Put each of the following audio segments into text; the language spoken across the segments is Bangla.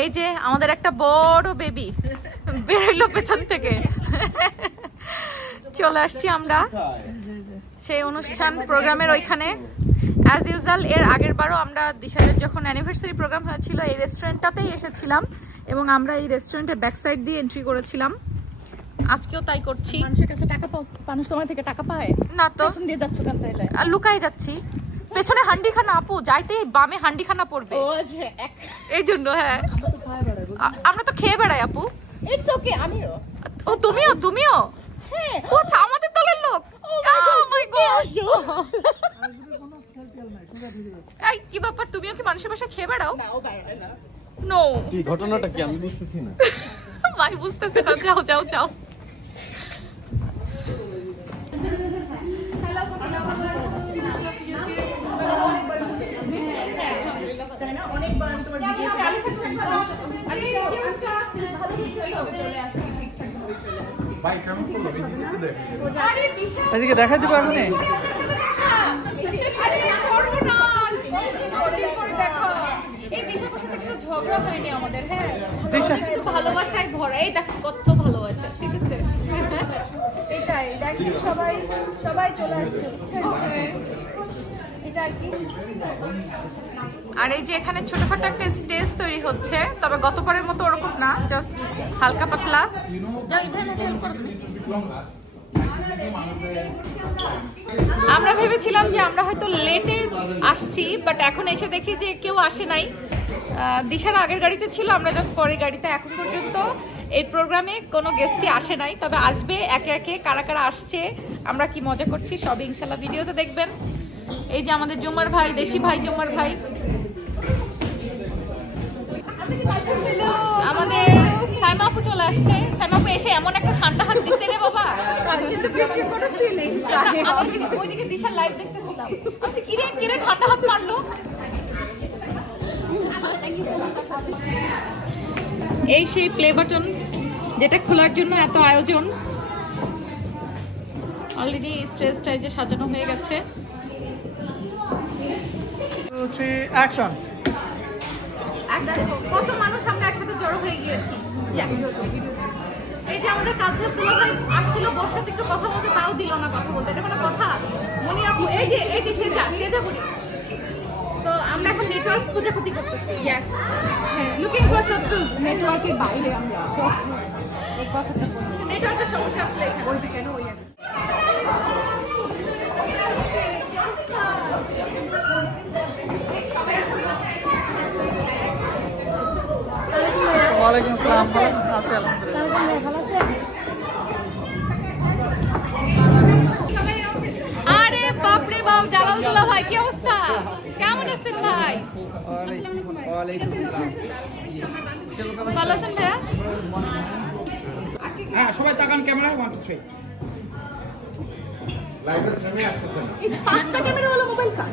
এই যে আমাদের একটা বড় বেবি বেরোলো পেছন থেকে। চলে আসছি আমরা সেই অনুষ্ঠান প্রোগ্রামের ওইখানে। অ্যাজ ইউজুয়াল এর আগের বারও আমরা দিশাদের যখন অ্যানিভার্সারি প্রোগ্রাম হয়েছিল এই রেস্টুরেন্টটাতেই এসেছিলাম এবং আমরা এই রেস্টুরেন্টের ব্যাক সাইড দিয়ে এন্ট্রি করেছিলাম। আজকেও তাই করছি। মানুষের কাছে টাকা পাও, মানুষ তোমার থেকে টাকা পায় না তো, দিয়ে যাচ্ছ কেন তাইলে? আর লুকাই যাচ্ছি পেছনে হান্ডিখানা আপু, যাইতেই বামে হান্ডিখানা পড়বে এই জন্য। হ্যাঁ আমরা তো খেয়ে বেড়াই আপু। ইটস ওকে, আমিও। ও তুমিও? হ্যাঁ। ও আচ্ছা, আমাদের দলের লোক। এই কি ব্যাপার, তুমিও কি মানুষের বাসায় খেয়ে বেড়াও? নো, কি ঘটনাটা কি আমি বুঝতেছি না। ভাই বুঝতেছে না, যাও যাও যাও। এদিকে দেখাই দিব এখন। ঝগড়া হয়নি আমাদের। হ্যাঁ, ভালোবাসায় ভরা। এই দেখো কত ভালোবাসা, ঠিক আছে? এটাই দেখেন, সবাই সবাই চলে আসছে, বুঝছেন? এটা কি? আর এই যে এখানে ছোটখাটো একটা স্টেজ তৈরি হচ্ছে, তবে গতবারের মতো ওরকম না, জাস্ট হালকা পাতলা। যাও ইভাই মতো হেল্প করো তুমি। আমরা ভেবেছিলাম যে আমরা হয়তো লেটে আসছি, বাট এখন এসে দেখি যে কেউ আসে নাই। দিশার আগের গাড়িতে ছিল, আমরা জাস্ট পরের গাড়িতে। এখন পর্যন্ত এই প্রোগ্রামে কোনো গেস্টই আসে নাই, তবে আসবে একে একে। কারা কারা আসছে, আমরা কি মজা করছি, সবই ইনশাল্লাহ ভিডিওতে দেখবেন। এই যে আমাদের জুমার ভাই, দেশি ভাই জুমার ভাই। আমাদের সাইমা আপু চলে আসছে। সাইমা আপু এসে এমন একটা ঠান্ডা হাত দিচ্ছে রে বাবা। ওইদিকে দিশার লাইভ দেখতেছিলাম, আচ্ছা কিরে ঠান্ডা হাত মারলো। এই সেই প্লে বাটন যেটা খোলার জন্য এত আয়োজন। অলরেডি স্টেজটা যে সাজানো হয়ে গেছে। কত মানুষ আমরা একসাথে জড়ো হয়ে গিয়েছি। এই যে আমাদের কাজের দুলাভাই আসছিল, বর্ষার একটু কথা বলতে, তাও দিল না কথা বলতে। এটা কোনো কথা? মনি আপু এই যে সে যা বলি। তো আমরা এখন নেটওয়ার্ক খোঁজাখুঁজি করতেছি। ইয়েস, লুকিং ফর শত্রু। নেটওয়ার্কের বাইরে আমরা এই কথাটা বলি। নেটওয়ার্কের সমস্যা আসলে ওই যে কেন ওই ওয়ালাইকুম আসসালাম। ভালো আছি আলহামদুলিল্লাহ। আরে বাপ রে বাপ, জালাল দুলা ভাই কি অবস্থা? কেমন আছেন ভাই? ভালো আছেন ভাইয়া? হ্যাঁ, সবাই তাকান ক্যামেরা। পাঁচটা ক্যামেরা वाला মোবাইল কার?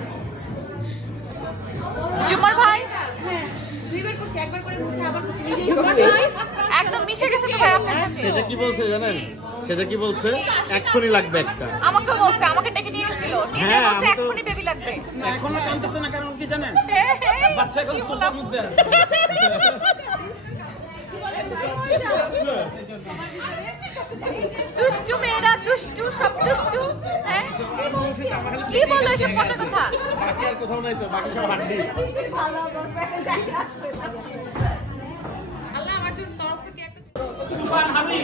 জুমার ভাই হ্যাঁ, দুইবার করছি, একবার করে মুছে আবার করছি। একদম মিশে গেছে তো ভাই আপনার সাথে। সেটা কি বলছে জানেন? সেটা কি বলছে? এক্ষুনি লাগবে একটা। আমাকেও বলছে, আমাকে ডেকে নিয়ে গেছিল। নিজে বলছে এক্ষুনি বেবি লাগবে। এখনো চান্স আছে না, কারণ কি জানেন? বাচ্চা এখন সোফার মধ্যে আছে। দুষ্টু মেয়েরা, দুষ্টু, সব দুষ্টু। হ্যাঁ কি বলো এসব পচা কথা? বাকি আর কোথাও নাই তো, বাকি সব হাড্ডি। আল্লাহ আমার জন্য তরফ থেকে একটা তুফান হাদি,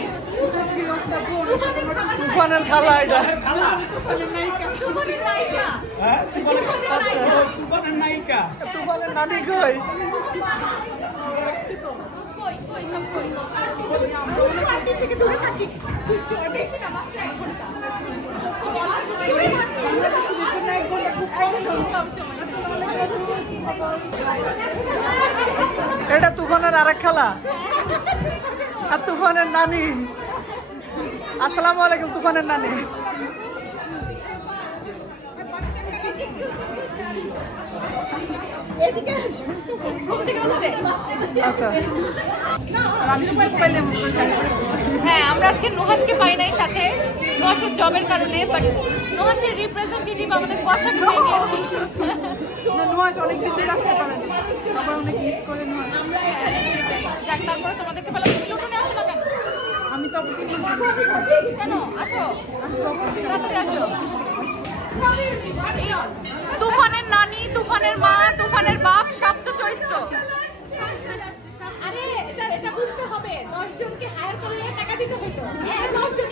তুফানের খালা এটা। তুফানের নায়িকা। হ্যাঁ তুফানের নায়িকা। তুফানের নানি কই? কই সব কই? পার্টি থেকে দূরে থাকি। বেশি না, মাত্র 1 ঘন্টা। কম সময়। এটা তুফানের আরেক খালা আর তুফানের নানি। আসসালামু আলাইকুম তুফানের নানি। এদিকে আসো। আচ্ছা, আমি সুযোগ পাইলে হ্যাঁ, আমরা আজকে নুহাসকে পাই নাই সাথে, নুহাসের জবের কারণে। বাট নুহাসের রিপ্রেজেন্টেটিভ আমাদের কুয়াশাকে পেয়ে গিয়েছি। নুহাস অনেক দিন ধরে আসতে পারেন, আবার অনেক মিস করে নুহাস। যাক, তারপরে তোমাদেরকে বললাম তুমি লুটনে আসো না কেন? আমি তো কেন আসো, তাড়াতাড়ি আসো। তুফানের নানি, তুফানের মা, তুফানের বাপ, সপ্ত চরিত্র। আরে এটা বুঝতে হবে 10 জনকে হায়ার করলে টাকা দিতে হতো। হ্যাঁ 10 জন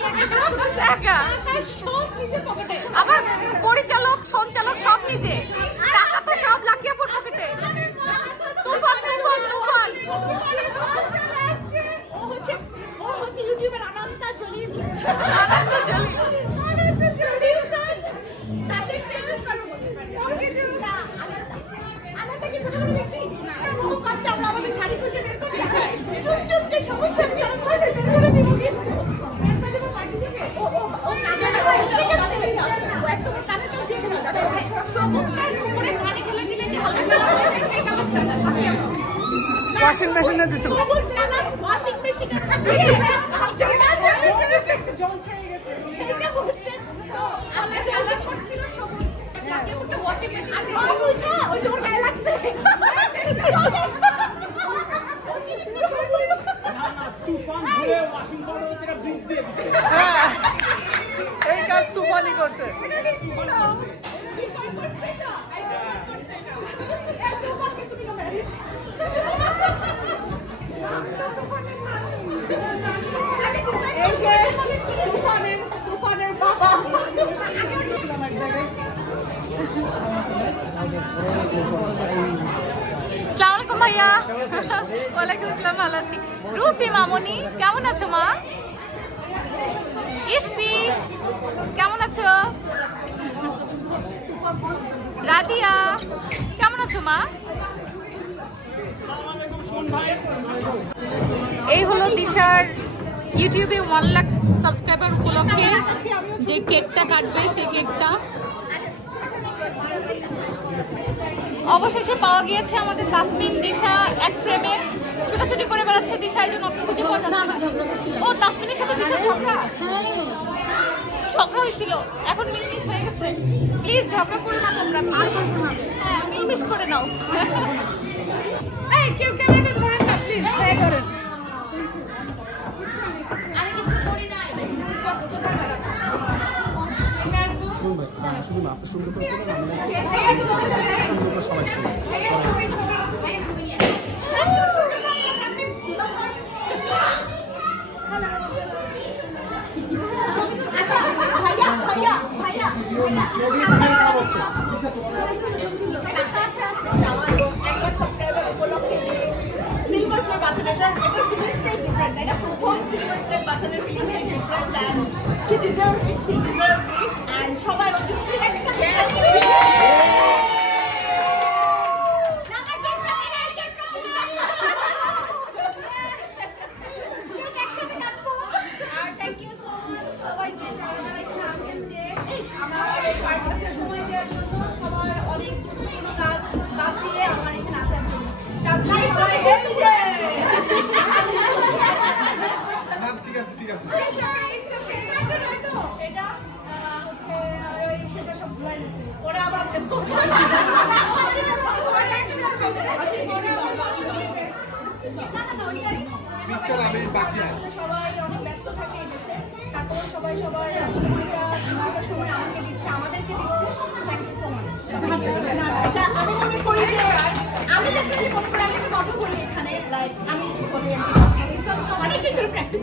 একা সব নিজে পকেটে। আবার পরিচালক, সঞ্চালক সব নিজে, টাকা তো সব লাকিয়ে পড়ে পকেটে। তুফান তুফান তুফান ও হচ্ছে ইউটিউবের আনন্দ জলিল। আনন্দ জলিল। ওয়াশিং মেশিনে দিছিল। ওয়াশিং মেশিনে এই কাজ তুফানি করছে। তুফানের বাবা আসসালামু আলাইকুম ভাইয়া। ওয়ালাইকুম আসসালাম, ভালো আছি। রুপি মামনি কেমন আছো মা? ইশফি কেমন আছো? রাদিয়া কেমন আছো মা? এই হলো দিশার ইউটিউবে 1 লাখ সাবস্ক্রাইবার উপলক্ষে যে কেকটা কাটবে, সেই কেকটা অবশেষে পাওয়া গিয়েছে। আমাদের তাসমিন দিশা এক ফ্রেমে ছোটাছুটি করে বেড়াচ্ছে। দিশা এই জন্য খুঁজে পাওয়া যাচ্ছে না। ও তাসমিনের সাথে দিশা ঝগড়া হয়েছিল, এখন মিলমিশ হয়ে গেছে। প্লিজ ঝগড়া করো না তোমরা, প্লিজ। হ্যাঁ মিলমিশ করে নাও। এই কেউ ক্যামেরাটা ধরেন না প্লিজ, দয়া করেন। আমি কিছু করি না। She deserves it. She deserves this, and সবাই সবাই অনেক ব্যস্ত থাকে এই দেশে, তারপর সবাই সবার সময় আমাকে দিচ্ছে, আমাদেরকে দিচ্ছে। Thank you so much. আমি মনে করি যে আমি দেখতে মনে করি আমি একটা কথা বলি এখানে, লাইক আমি বলি অনেক দিন ধরে প্র্যাকটিস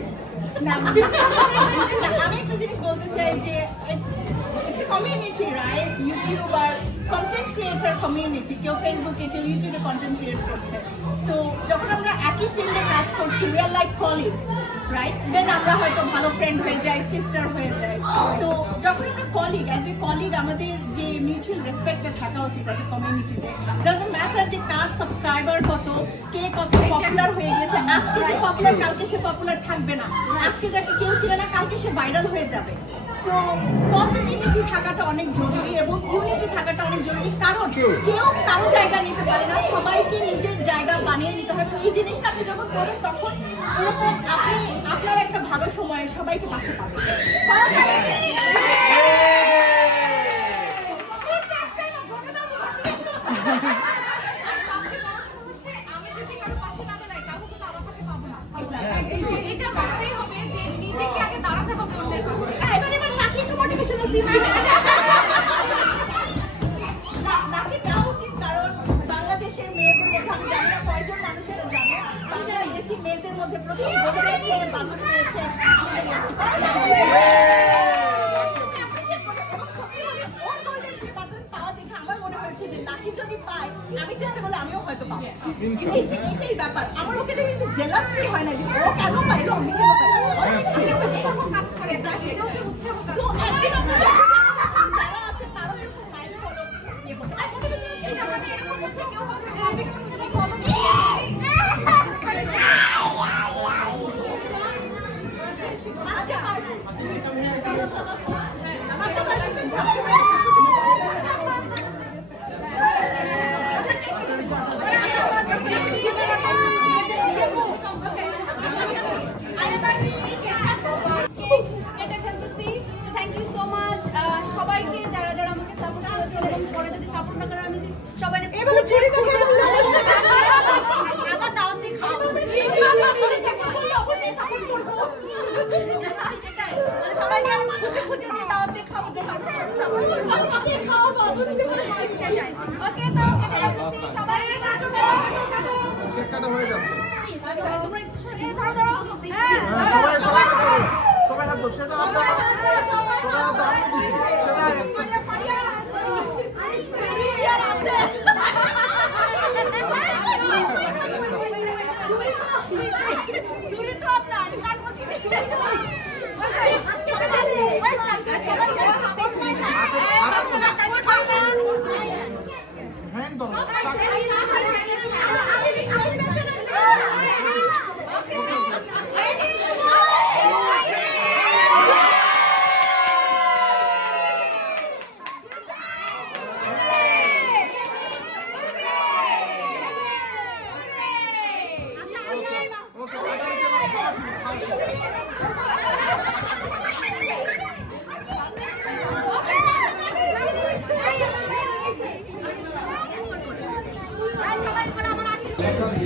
আমি একটা জিনিস বলতে চাই যে ইটস কমিউনিটি, রাইট? ইউটিউব আর কন্টেন্ট ক্রিয়েটার কমিউনিটি, কেউ ফেসবুকে কেউ ইউটিউবে কন্টেন্ট ক্রিয়েট করছে। সো যখন আমরা একই ফিল্ডে কাজ করছি, we are like colleague, right? Then আমরা হয়তো ভালো ফ্রেন্ড হয়ে যাই, সিস্টার হয়ে যাই। তো যখন আমরা কলিগ, অ্যাজ এ কলিগ আমাদের যে মিউচুয়াল রেসপেক্টে থাকা উচিত অ্যাজ এ কমিউনিটিতে। ডাজন্ট ম্যাটার যে কার সাবস্ক্রাইবার কত, কে কত পপুলার হয়ে গেছে। আজকে যে পপুলার, কালকে সে পপুলার থাকবে না। আজকে যাকে কেউ ছিল না, কালকে সে ভাইরাল হয়ে যাবে। সো পজিটিভিটি থাকাটা অনেক জরুরি এবং ইউনিটি থাকাটা অনেক জরুরি, কারণ কেউ কারো জায়গা নিতে পারে না, সবাইকে নিজের জায়গা বানিয়ে নিতে হয়। তো এই জিনিসটা আপনি যখন করেন তখন এরকম আপনি আপনার একটা ভালো সময়ে সবাইকে পাশে পাবেন। কয়জন মানুষ এটা জানে বাংলাদেশি মেয়েদের মধ্যে প্রথম গোল্ডেন বাটন পেয়েছে আমার মনে হয়েছে যে লাকি যদি পাই আমি চেষ্টা করলে আমিও হয়তো পাবো এইটাই ব্যাপার আমার ওকে দেখে কিন্তু জেলাস ফিল হয় না যে ও কেন পাইলো আমি কেন পাইলো কাজ করে এটা হচ্ছে উৎসাহ যারা আছে তারা এরকম মাইন্ড ফলো ইয়ে করছে এটা মানে এরকম হচ্ছে কেউ হয়তো কপি করছে বা ফলো সবাইকে যারা যারা আমাকে সাপোর্ট করেছেন এবং পরে যদি সাপোর্ট না করে আমি সবাই এভাবে চুরি করে আমার দাওয়াত দিয়ে খাওয়াবো অবশ্যই সাপোর্ট করবো সেটাই মানে সবাইকে আমি খুঁজে খুঁজে দাওয়াত দিয়ে খাবো যে সাপোর্ট খাওয়াবো বুঝতে পারছি সেটাই ওকে তো সবাই চেকটা হয়ে যাচ্ছে তোমরা ধরো ধরো হ্যাঁ সবাই হাত ধর সেটা হাত ধর সবাই হাত ধর সেটা চুরি তো আপনার কাটবো কি হ্যান্ড ধর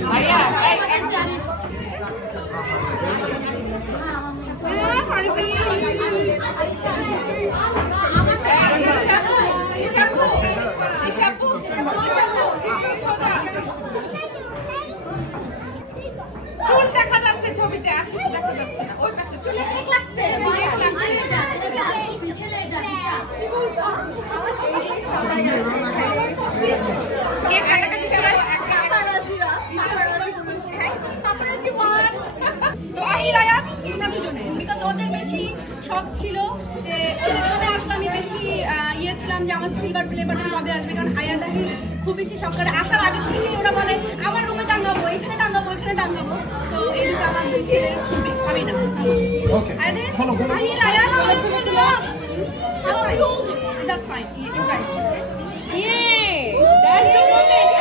ভাইয়া এক জিনিস চুল দেখা যাচ্ছে ছবিতে আর কিছু দেখা যাচ্ছে না ওই পাশে চুল ঠিক লাগছে কেক কাটাকাটি শেষ তো আহিলায়া তোমরা দুজনে বিকজ ওদের বেশি শখ ছিল যে ওদের জন্য আসলে আমি বেশি ইয়ে ছিলাম যে আমার সিলভার প্লে বাটন কবে আসবে কারণ আয়াদাহি খুব বেশি শখ করে আসার আগে থেকেই ওরা বলে আমার রুমে টাঙ্গাবো এখানে টাঙ্গাবো এখানে টাঙ্গাবো সো এই দুটো আমার দুই ছেলে আমি না ওকে আহিলায়া that's fine you guys that's the moment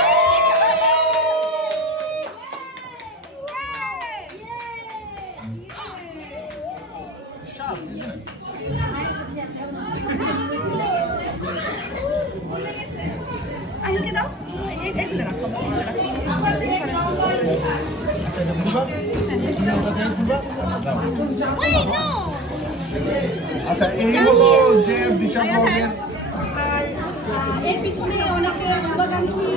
আহিলকে দাও এগুলো রাখো আচ্ছা এই হলো যে দিশা ব্লগের আর এর পিছনে অনেকে শুভাকাঙ্ক্ষী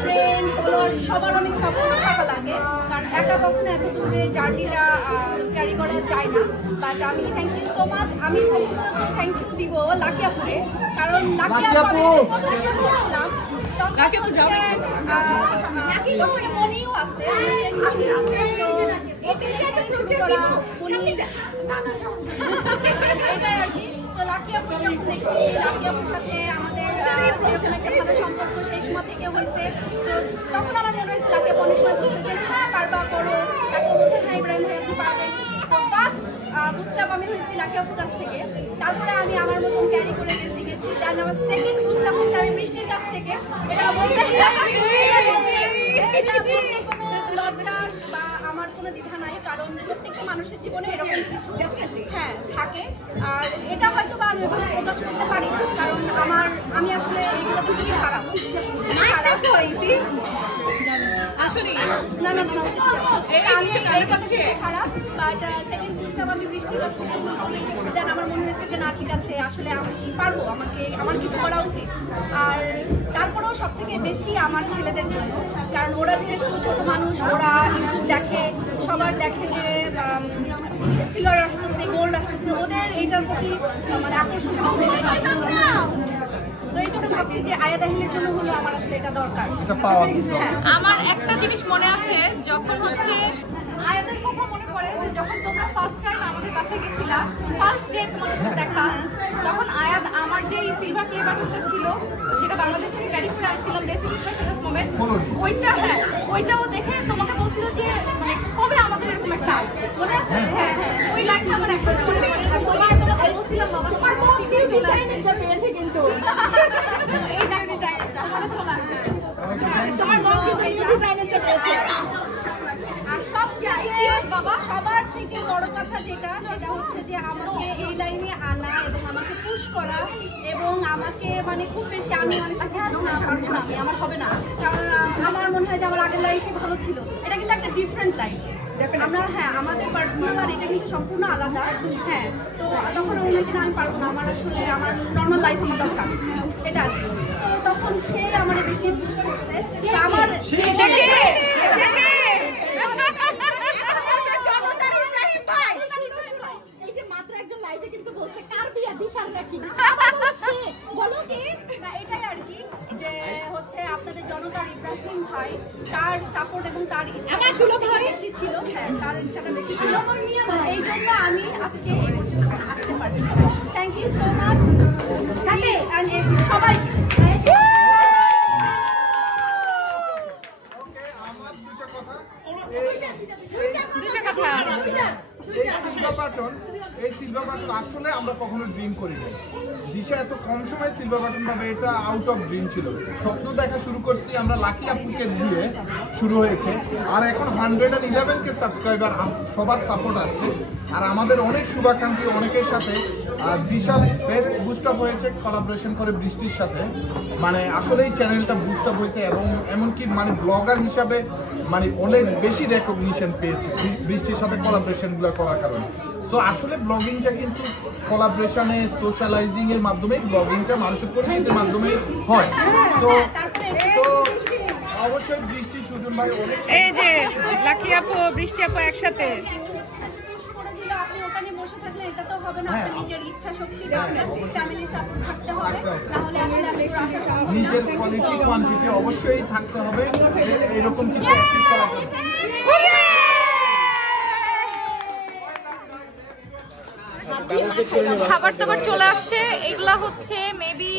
ফ্রেন্ড ফলোয়ার সবার অনেক সাপোর্ট থাকা লাগে কারণ একা কখনো এত দূরের জার্নিটা ক্যারি করা যায় না বাট আমি থ্যাংক ইউ সো মাচ আমি প্রথমত থ্যাংক ইউ দিব লাকি আপুরে কারণ লাকি আপু লাকি আপু যাও লাকি তো মনেও আছে এটাই আর কি তো লাকি আপু যখন দেখছি লাকি আপুর সাথে আমাদের সেরকম একটা ভালো সম্পর্ক সেই সময় থেকে হয়েছে তো তখন আমার মনে হয়েছে লাকি আপু অনেক সময় বলতে যে হ্যাঁ পারবা করো তাকে বলতে হ্যাঁ ইব্রাহিম ভাই আপনি পারবেন তো ফার্স্ট বুস্ট আপ আমি হয়েছি লাকি আপুর কাছ থেকে তারপরে আমি আমার মতন ক্যারি করে গেছি দেন আমার সেকেন্ড বুস্ট আপ হয়েছে আমি বৃষ্টির কাছ থেকে এটা বলতে এটা বলতে কোনো লজ্জা বা আমার কোনো দ্বিধা নাই কারণ প্রত্যেকটা মানুষের জীবনে এরকম কিছু হ্যাঁ থাকে আর এটা হয়তো বা আমি ওখানে প্রকাশ করতে পারি না কারণ আমি আসলে এইগুলো খুবই খারাপ আসলে না খারাপ বাট সেকেন্ড বুস্টআপ আমি বৃষ্টির কাছ থেকে বুঝছি দেন আমার মনে হয়েছে যে না ঠিক আছে আসলে আমি পারবো আমার কিছু করা উচিত আর তারপরেও সব থেকে বেশি আমার ছেলেদের জন্য কারণ ওরা যেহেতু ছোট ইউটিউবার দেখে যে সিলভার আসতেছে, গোল্ড আসতেছে, ওদের এইটার প্রতি মানে আকর্ষণ হবে। তো এই জন্য ভাবছি যে আয়াদ আহিলের জন্য হলো আমার আসলে এটা দরকার। আমার একটা জিনিস মনে আছে, যখন হচ্ছে আয়াদের কথা মনে পড়ে যে যখন তোমরা ফার্স্ট টাইম আমাদের বাসায় গেছিলা, ফার্স্ট ডে তোমাদের সাথে দেখা, তখন আয়াদ আমার যে সিলভার প্লে বাটনটা ছিল যেটা বাংলাদেশ থেকে ক্যারি করে আসছিলাম রেসিপি বাই ফেমাস মোমেন্ট, ওইটা হ্যাঁ ওইটাও দেখে তোমাকে বলছিল যে মানে কবে আমাদের এরকম একটা আসবে, মনে আছে? হ্যাঁ ওই লাইনটা আমার এখন মনে পড়ে। তোমাকে বলছিলাম বাবা তোমার শীঘ্রই চলে আসবে, পেয়েছে কিন্তু এই ডিজাইনটা আমাদের চলে আসবে। তোমার মন কিন্তু নিউ ডিজাইনেরটা পেয়েছে। আর সবার থেকে বড় কথা যেটা সেটা হচ্ছে যে আমাকে এই লাইনে আনা এবং আমাকে পুশ করা এবং আমাকে মানে খুব বেশি আমি অনেক সাথে পারবো না আমি আমার হবে না, কারণ আমার মনে হয় যে আমার আগের লাইফই ভালো ছিল। এটা কিন্তু একটা ডিফারেন্ট লাইফ। আমরা হ্যাঁ আমাদের পার্সোনাল আর এটা কিন্তু সম্পূর্ণ আলাদা। হ্যাঁ তো তখন ওই কিনা আমি পারবো না, আমার আসলে আমার নর্মাল লাইফ আমার দরকার এটা আর কি। তো তখন সে আমার বেশি পুশ করছে আমার এই যে মাত্র একজন লাইভে কিন্তু বলছে কার বিয়া দিশার নাকি বলো কি না এটাই আর কি যে হচ্ছে আপনাদের জনতার ইব্রাহিম ভাই তার সাপোর্ট এবং তার ইচ্ছা বেশি ছিল। হ্যাঁ তার ইচ্ছাটা বেশি ছিল, এই জন্য আমি আজকে এই পর্যন্ত আসতে পারছি। থ্যাংক ইউ সো মাচ সবাই। এই সিলভার বাটন আসলে আমরা কখনো ড্রিম করি নাই। দিশা এত কম সময় সিলভার বাটন পাবে এটা আউট অফ ড্রিম ছিল। স্বপ্ন দেখা শুরু করছি আমরা লাকি আপুকে দিয়ে শুরু হয়েছে, আর এখন 111K সাবস্ক্রাইবার, সবার সাপোর্ট আছে। আর আমাদের অনেক শুভাকাঙ্ক্ষী অনেকের সাথে দিশা বেস্ট বুস্ট আপ হয়েছে কোলাবোরেশন করে বৃষ্টির সাথে। মানে আসলে এই চ্যানেলটা বুস্ট আপ হয়েছে এবং এমনকি মানে ব্লগার হিসাবে মানে অনেক বেশি রেকগনিশন পেয়েছে বৃষ্টির সাথে কোলাবোরেশনগুলো করার কারণে। সো আসলে ব্লগিংটা কিন্তু কোলাবোরেশনে সোশ্যালাইজিং এর মাধ্যমে, ব্লগিংটা মানুষের পরিচিতির মাধ্যমে হয়। তো অবশ্যই বৃষ্টি সুজন ভাই অনেক, এই যে লাকি আপু বৃষ্টি আপু একসাথে আপনি ওটা নিয়ে বসে থাকলে এটা তো হবে না। আপনার নিজের ইচ্ছা শক্তি ফ্যামিলি সাপোর্ট থাকতে হবে, তাহলে আসলে আপনি নিজের কোয়ালিটি কোয়ান্টিটি অবশ্যই থাকতে হবে এরকম কিছু অ্যাচিভ করার জন্য। খাবার দাবার চলে আসছে। এগুলা হচ্ছে মেবি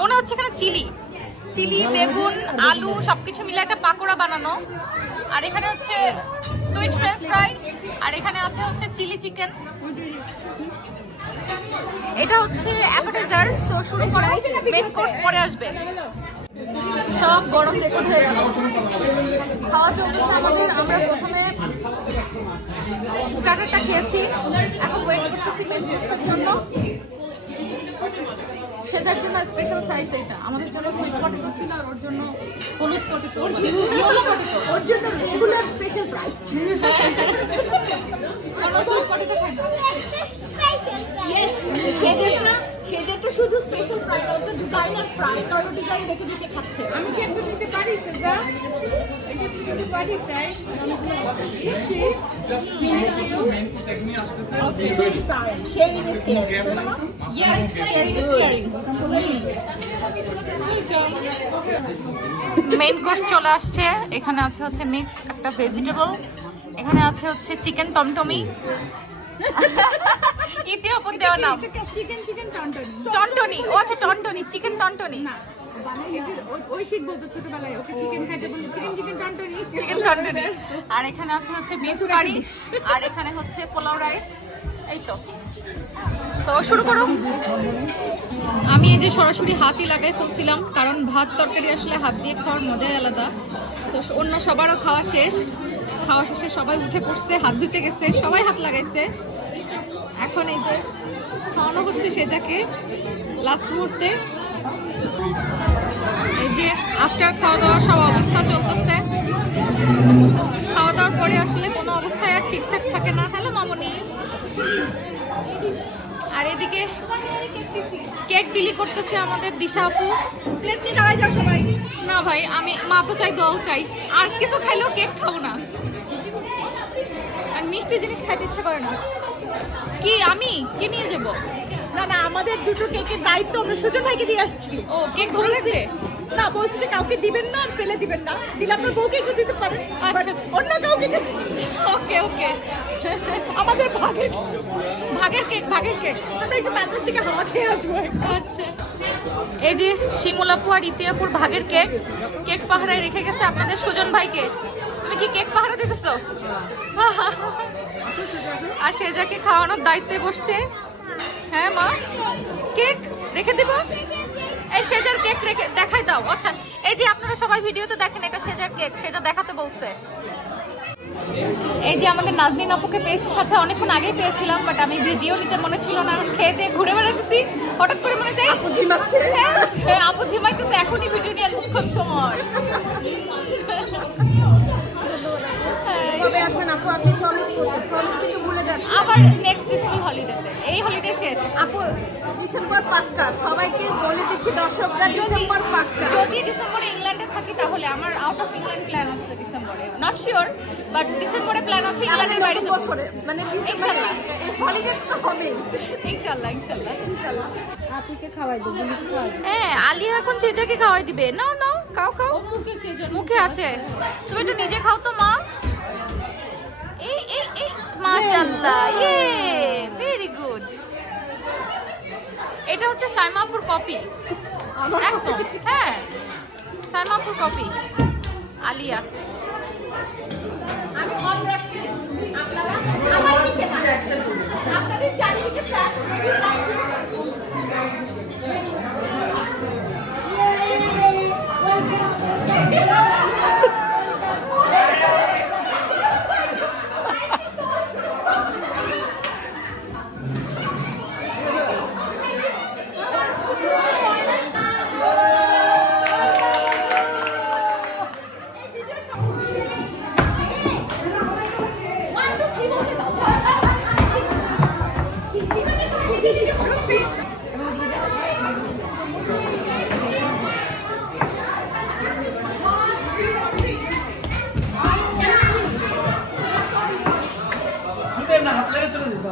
মনে হচ্ছে এখানে চিলি বেগুন আলু সবকিছু মিলে একটা পাকোড়া বানানো। আর এখানে হচ্ছে সুইট ফ্রেঞ্চ ফ্রাই, আর এখানে আছে হচ্ছে চিলি চিকেন। এটা হচ্ছে অ্যাপেটাইজার। সো শুরু করে মেইন কোর্স পরে আসবে। সব গরম রেকর্ড হয়ে গেল। খাওয়া চলতেছে আমাদের। আমরা প্রথমে স্টার্টারটা খেয়েছি, এখন ওয়েট করতেছি মেইন কোর্সের জন্য। সেজার জন্য স্পেশাল ফ্রাইস এটা আমাদের জন্য সুইট পটেটো ছিল, আর ওর জন্য হলুদ পটেটো, ইয়েলো পটেটো, ওর জন্য রেগুলার স্পেশাল প্রাইস। আমরা সুইট পটেটো খাই না। ইয়েস সেজেটা শুধু স্পেশাল ফ্রাই, ওটা ডিজাইনার ফ্রাই, কারণ ডিজাইন দেখে দেখে খাচ্ছে। আমি কি একটু নিতে পারি সেটা? এটা কি নিতে পারি fries? Yes, sharing is caring. Main course চলে আসছে। এখানে আছে হচ্ছে মিক্স একটা ভেজিটেবল, এখানে আছে হচ্ছে চিকেন টমটমি, ইতিহাপুর দেওয়া নাম চিকেন টনটনি। ও আচ্ছা টনটনি, চিকেন টনটনি। ওই শিখবো তো ছোটবেলায়, ওকে চিকেন খাইতে বললে চিকেন টনটনি। আর এখানে আছে হচ্ছে বিফ কারি, আর এখানে হচ্ছে পোলাও রাইস। এই তো শুরু করো। আমি এই যে সরাসরি হাতই লাগাই ফেলছিলাম, কারণ ভাত তরকারি আসলে হাত দিয়ে খাওয়ার মজাই আলাদা। তো অন্য সবারও খাওয়া শেষ, খাওয়া শেষে সবাই উঠে পড়ছে, হাত ধুতে গেছে, সবাই হাত লাগাইছে। এখন এই যে খাওয়ানো হচ্ছে সেজাকে লাস্ট মুহূর্তে। এই যে আফটার খাওয়া দাওয়া সব অবস্থা চলতেছে। খাওয়া দাওয়ার পরে আসলে কোনো অবস্থায় আর ঠিকঠাক থাকে না। হ্যালো মামনি। আর এদিকে কেক বিলি করতেছে আমাদের দিশা আপু। প্লেট নিয়ে দাঁড়ায় যাও সবাই। না ভাই, আমি মাপও চাই, দোয়াও চাই, আর কিছু খাইলেও কেক খাবো না। মিষ্টি জিনিস খাইতে ইচ্ছে করে না। কি আমি কি নিয়ে যাব? না না, আমাদের দুটো কেকের দায়িত্ব আমরা সুজন ভাইকে দিয়ে আসছি। ও কেক ধরে রাখতে? না, বলছি যে কাউকে দিবেন না আর ফেলে দিবেন না, দিলে আপনার বউকে একটু দিতে পারেন, আচ্ছা। অন্য কাউকে দিবেন। ওকে ওকে। আমাদের ভাগের কেক আমরা একটু বাতাস থেকে হাওয়া খেয়ে আসবো। আচ্ছা, এই যে শিমুলাপু আর ইতিয়াপুর ভাগের কেক পাহারায় রেখে গেছে আপনাদের সুজন ভাইকে। তুমি কি কেক পাহারা দিতেছো? আর সেজাকে খাওয়ানোর দায়িত্বে বসছে। হ্যাঁ মা, কেক রেখে দিব। এই সেজার কেক রেখে দেখাই দাও। আচ্ছা, এই যে আপনারা সবাই ভিডিওতে দেখেন, এটা সেজার কেক, সেজা দেখাতে বলছে। এই যে আমাদের নাজনীন আপুকে পেয়েছি সাথে, অনেকক্ষণ আগেই পেয়েছিলাম, বাট আমি ভিডিও নিতে মনে ছিল না। এখন খেয়ে দিয়ে ঘুরে বেড়াতেছি, হঠাৎ করে মনে হচ্ছে আপু ঝিমাচ্ছে। হ্যাঁ আপু ঝিমাইতেছে, এখনই ভিডিও নেওয়ার মুখ্যম সময়। কবে আসবেন আপু? আপনি প্রমিস করছেন, প্রমিস কিন্তু ভুলে যাচ্ছেন। আবার নেক্সট স্কুল হলিডেতে, এই হলিডে শেষ। আপু ডিসেম্বর পাক্কা, সবাইকে বলে দিচ্ছি দর্শকরা, ডিসেম্বর পাক্কা। যদি ডিসেম্বরে ইংল্যান্ডে থাকি তাহলে আমার আউট অফ ইংল্যান্ড প্ল্যান আছে ডিসেম্বরে, নট শিওর, বাট ডিসেম্বরে প্ল্যান আছে ইংল্যান্ডের বাইরে যাব। মানে ডিসেম্বরে হলিডে তো হবে ইনশাআল্লাহ ইনশাআল্লাহ ইনশাআল্লাহ। আপুকে খাওয়াই দেব, বুনিকে খাওয়াই দেব। হ্যাঁ, আলিয়া এখন সেটাকে খাওয়াই দিবে। নাও নাও, খাও খাও, মুখে আছে। তুমি একটু নিজে খাও তো মা। এই এই এই মাশাআল্লাহ, ইয়ে ভেরি গুড। এটা হচ্ছে সাইমাপুর কপি একদম। হ্যাঁ, সাইমাপুর কপি আলিয়া। আমি অন রাখছি, আপনারা আমার দিকে তাকান, আপনাদের চারিদিকে স্যার না হাত লেগে চলে যেত।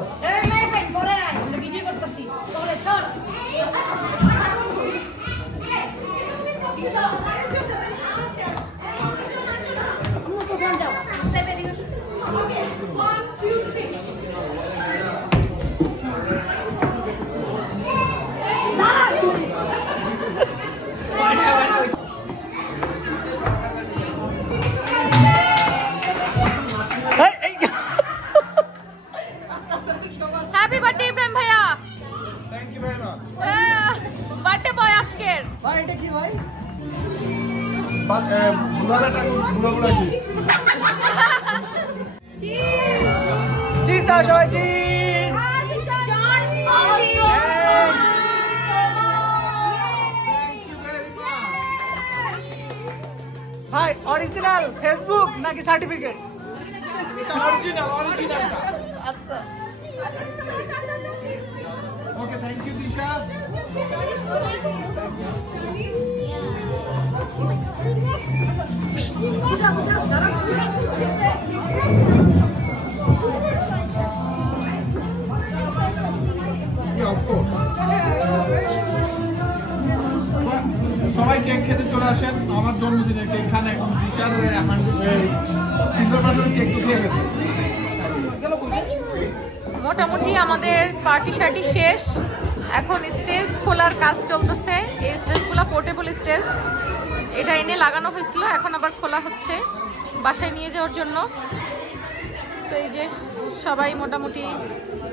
ভিডিও করতেছি, পরে সর। হ্যাপি বার্থডে ইব্রাহিম ভাইয়া। Thank you very much. Birthday boy আজকের। বুড়াটা বুড়া কি চিজ দাও সবাই, চিজ। ভাই অরিজিনাল ফেসবুক নাকি সার্টিফিকেট? অরিজিনালটা। আচ্ছা, ওকে, থ্যাংক ইউ দিশা। সবাই কেক খেতে চলে আসেন, আমার জন্মদিনের কেক খান। এখন দিশার সিলভার বাটন কেক তো দিয়ে গেছে। মোটামুটি আমাদের পার্টি শার্টি শেষ, এখন স্টেজ খোলার কাজ চলতেছে। এই স্টেজগুলো পোর্টেবল স্টেজ, এটা এনে লাগানো হয়েছিল, এখন আবার খোলা হচ্ছে বাসায় নিয়ে যাওয়ার জন্য। তো এই যে সবাই মোটামুটি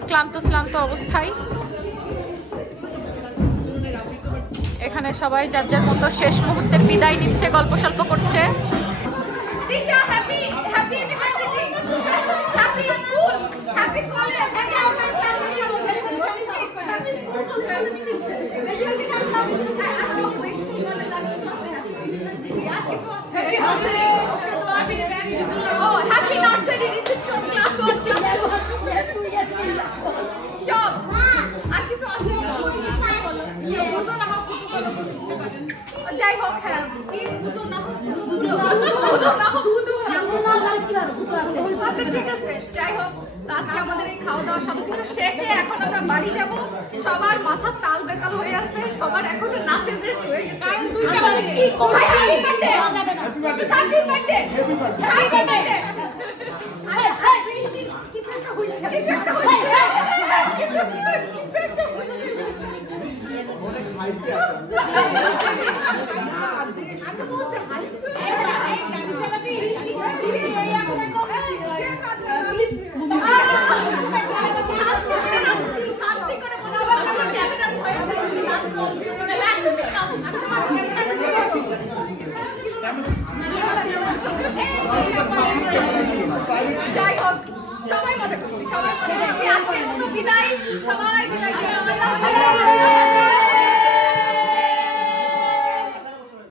ক্লান্ত অবস্থায়, এখানে সবাই যার যার মতো শেষ মুহূর্তের বিদায় নিচ্ছে, গল্প সল্প করছে। Disha happy happy university, happy school, happy college, oh happy nursery reception class 1 class 2 সব আর কিছু আছে বুতো না হোক যাই হোক, হ্যাঁ বুতো না হোক আচ্ছা ঠিক আছে, যাই হোক আজকে আমাদের এই খাওয়া দাওয়া সবকিছু শেষে এখন আমরা বাড়ি যাব। সবার মাথা তাল বেতাল হয়ে আছে, সবার এখনো নাচের দেশ হয়ে গেছে, কারণ 2টা বাজে। Happy birthday, happy birthday, happy birthday, happy birthday. আরে হাই বৃষ্টি কিছু একটা হইছে, কিছু একটা হইছে, কিছু একটা হইছে। অনেক হাইপে আছে। আমি বলতে হাইপে এই গাড়ি চালাচ্ছি বৃষ্টি এই এখন একদম শান্তি করে মনে হয় আমরা ক্যামেরা ভয় আছে নাচ করছি যাই হোক সবাই মজা করছি, সবাই মজা করছি। আজকের মতো বিদায়, সবাই বিদায়।